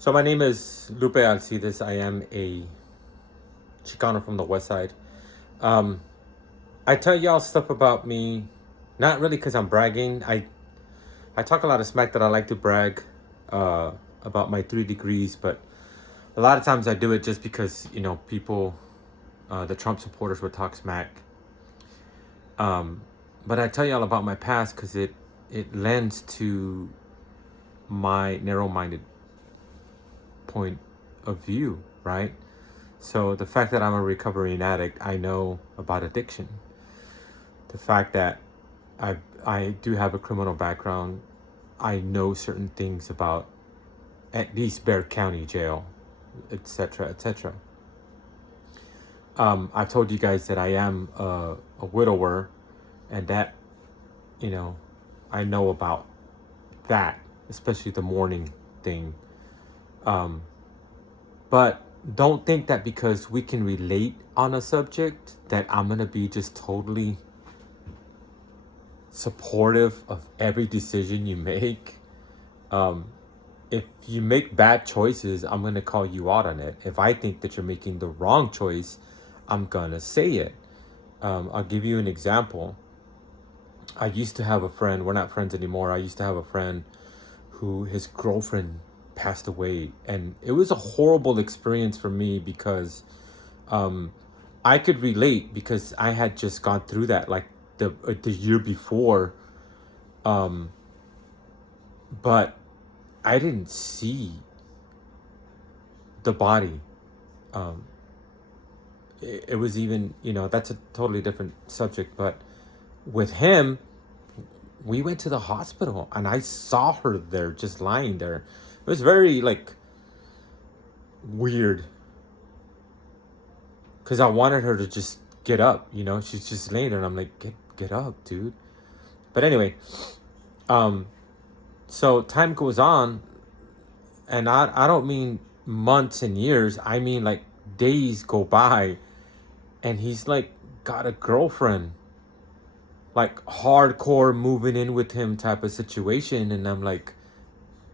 So my name is Lupe Alcides. I am a Chicano from the West Side. Um, I tell y'all stuff about me, not really because I'm bragging. I talk a lot of smack that I like to brag uh, about my 3 degrees, but a lot of times I do it just because people, the Trump supporters would talk smack. Um, but I tell y'all about my past because it lends to my narrow-minded point of view, right? So the fact that I'm a recovering addict, I know about addiction. The fact that I do have a criminal background, I know certain things about at least Bexar County Jail, etc., etc. I've told you guys that I am a widower, and that you know I know about that, especially the mourning thing. Um, but don't think that because we can relate on a subject that I'm gonna be just totally supportive of every decision you make. Um, if you make bad choices, I'm gonna call you out on it. If I think that you're making the wrong choice, I'm gonna say it. I'll give you an example. I used to have a friend. We're not friends anymore. I used to have a friend who his girlfriend passed away, and it was a horrible experience for me because um, I could relate because I had just gone through that like the year before. Um, but I didn't see the body. Um, it was even, that's a totally different subject. But with him, we went to the hospital and I saw her there just lying there. It was very like weird because I wanted her to just get up. She's just laying there and I'm like, get up, dude. But anyway, um, so time goes on, and I don't mean months and years. I mean like days go by, and he's like got a girlfriend, like hardcore moving in with him type of situation, and I'm like,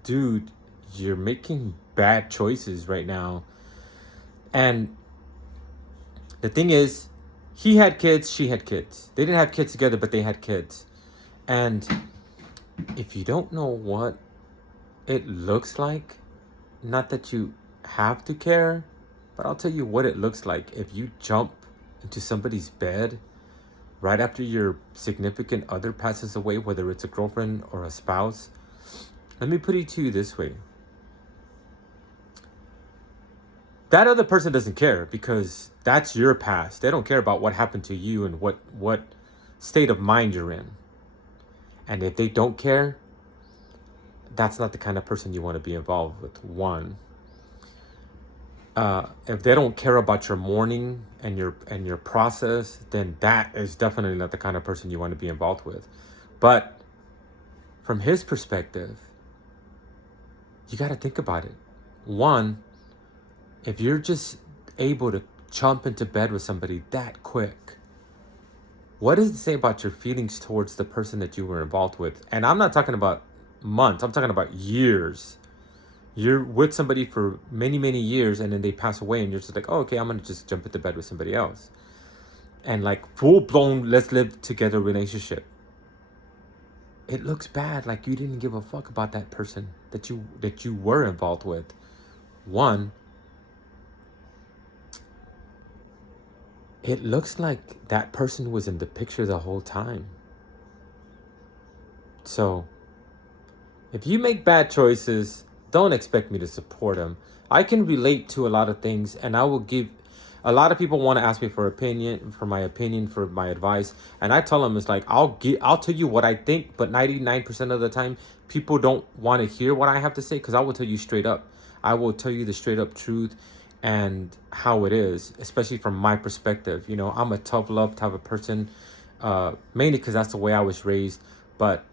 dude, you're making bad choices right now. And the thing is, he had kids, she had kids. They didn't have kids together, but they had kids. And if you don't know what it looks like, not that you have to care, but I'll tell you what it looks like if you jump into somebody's bed right after your significant other passes away, whether it's a girlfriend or a spouse. Let me put it to you this way. That other person doesn't care because that's your past. They don't care about what happened to you and what state of mind you're in. And if they don't care, that's not the kind of person you want to be involved with. One, if they don't care about your mourning and your process, then that is definitely not the kind of person you want to be involved with. But from his perspective, you got to think about it. One, if you're just able to jump into bed with somebody that quick, what does it say about your feelings towards the person that you were involved with? And I'm not talking about months, I'm talking about years. You're with somebody for many, many years, and then they pass away, and you're just like, oh, okay, I'm gonna just jump into bed with somebody else. And like full blown, let's live together relationship. It looks bad, like you didn't give a fuck about that person that you were involved with. One, it looks like that person was in the picture the whole time. So if you make bad choices, don't expect me to support them. I can relate to a lot of things, and I will give. A lot of people want to ask me for my opinion, for my advice, and I tell them it's like I'll tell you what I think, but 99% of the time, people don't want to hear what I have to say because I will tell you straight up. I will tell you the straight up truth and how it is, especially from my perspective. I'm a tough love type of person, mainly because that's the way I was raised, but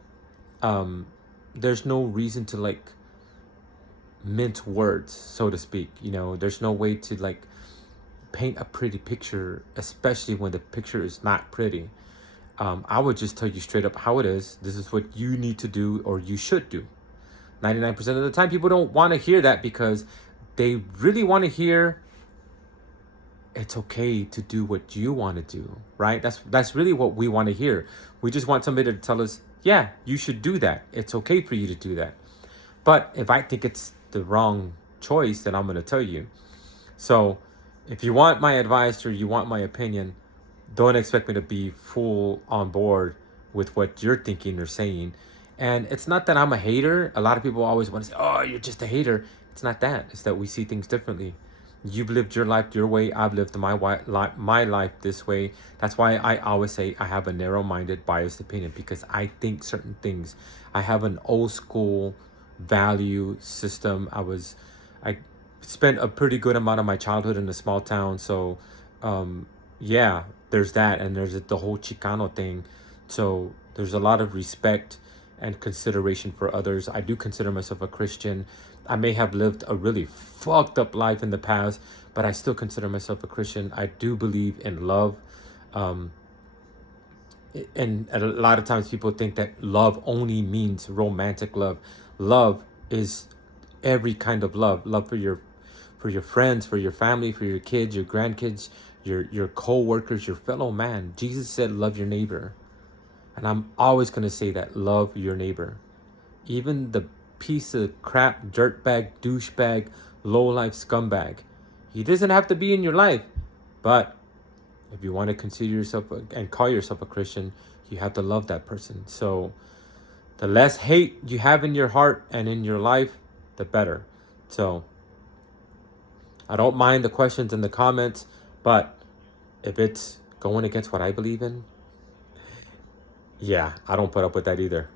um, there's no reason to like mince words, so to speak. There's no way to like paint a pretty picture, especially when the picture is not pretty. I would just tell you straight up how it is. This is what you need to do or you should do. 99% of the time, people don't want to hear that because they really want to hear it's okay to do what you want to do, right? That's really what we want to hear. We just want somebody to tell us, yeah, you should do that. It's okay for you to do that. But if I think it's the wrong choice, then I'm going to tell you. So if you want my advice or you want my opinion, don't expect me to be full on board with what you're thinking or saying. And it's not that I'm a hater. A lot of people always want to say, oh, you're just a hater. It's not that. It's that we see things differently. You've lived your life your way. I've lived my life this way. That's why I always say I have a narrow-minded, biased opinion, because I think certain things. I have an old school value system. I spent a pretty good amount of my childhood in a small town. So, yeah, there's that. And there's the whole Chicano thing. So there's a lot of respect and consideration for others. I do consider myself a Christian. I may have lived a really fucked up life in the past, but I still consider myself a Christian. I do believe in love. Um, and a lot of times people think that love only means romantic love. Love is every kind of love. Love for your friends, for your family, for your kids, your grandkids, your co-workers, your fellow man. Jesus said, love your neighbor. And I'm always going to say that, love your neighbor. Even the piece of crap, dirtbag, douchebag, low-life scumbag. He doesn't have to be in your life. But if you want to consider yourself and call yourself a Christian, you have to love that person. So the less hate you have in your heart and in your life, the better. So I don't mind the questions in the comments, but if it's going against what I believe in, yeah, I don't put up with that either.